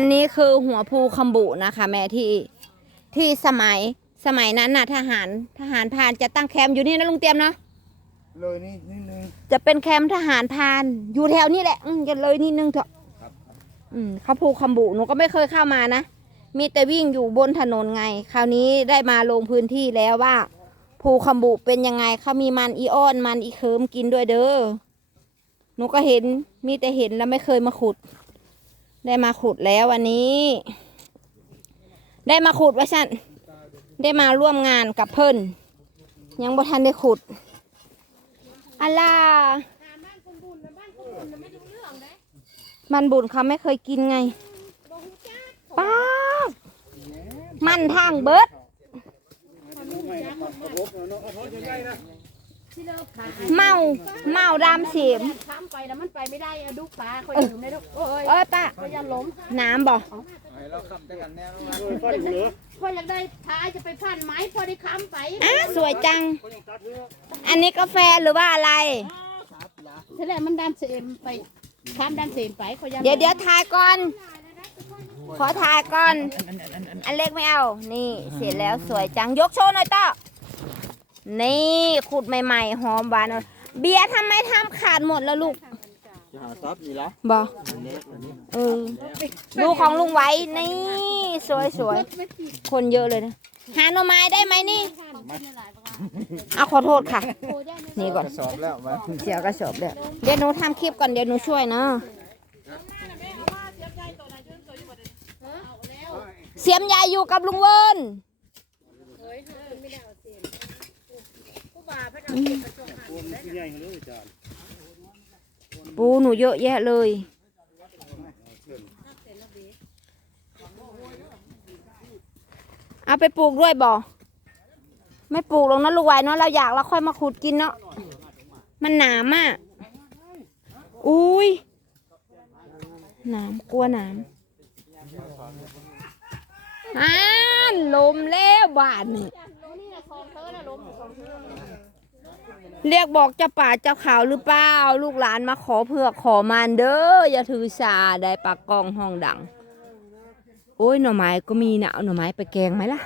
นนี้คือหัวภูคำบุนะคะแม่ที่ที่สมัยสมัยนั้นน่ะทหารทหารพรานจะตั้งแคมป์อยู่นี่นะลุงเตรียมเนาะเลยนี่นิดนึงจะเป็นแคมป์ทหารพรานอยู่แถวนี้แหละอืมจะเลยนิดนึงเถอะครับอืมเขาภูคำบุหนูก็ไม่เคยเข้ามานะมีแต่วิ่งอยู่บนถนนไง คราวนี้ได้มาลงพื้นที่แล้วว่า ภูคำบุเป็นยังไงเขามีมันอีอ้อนมันอีเคิมกินด้วยเด้อหนูก็เห็นมีแต่เห็นแล้วไม่เคยมาขุด ได้มาขุดแล้ววันนี้ ได้มาขุดว่าฉันได้มาร่วมงานกับเพิ่น ยังบ่ทันได้ขุดอะล่ะมันบุญเขาไม่เคยกินไงป้ามันทางเบิด เมาเมาดามเสียมข้ามไปแล้วมันไปไม่ได้อะดุปลาคอยอยู่ในดุโอ้ยเอ้ยป้าคอยยันล้มน้ำบ่เราขับได้กันแน่นอนคอยอยากได้ท้ายจะไปพันไม้พอได้ข้ามไปอะสวยจัง อันนี้กาแฟหรือว่าอะไรเสร็จแล้วมันดันเสมไปข้ามดันเสมไปคอยยันเดี๋ยวเดี๋ยวถ่ายก่อนขอถ่ายก่อน อันเล็กไม่เอา นี่เสร็จแล้วสวยจังยกโชว์หน่อยต่อ นี่ขุดใหม่ๆหอมหวานเอาเบียร์ทำไมทำขาดหมดแล้วลูกจะหาซับนี่ละบอเออดูของลุงไว้นี่สวยสวยๆคนเยอะเลยนะหาหน่อไม้ได้ไหมนี่เอาขอโทษค่ะ นี่ก่อนกระสอบแล้วมาเสียกระสอบเดี๋ยวเดี๋ยวหนูทำคลิปก่อนเดี๋ยวหนูช่วยเนาะเสียมยายอยู่กับลุงเวิร์น ปูหนูเยอะแยะเลย เอาไปปลูกด้วยบ่ไม่ปลูกหรอกนะลูกไว้เนาะเราอยากเราค่อยมาขุดกินเนาะมันหนามอะอุ้ยหนามกลัวหนามอ่านลมแล้วบาดนี่ เรียกบอกเจ้าป่าเจ้าเขาวหรือเปล่าลูกหลานมาขอเผือกขอมานเด้ออย่าถือสาได้ปากกองห้องดัง โอ้ยหน่อไม้ก็มีนะเอาหน่อไม้ไปแกงไหมล่ะ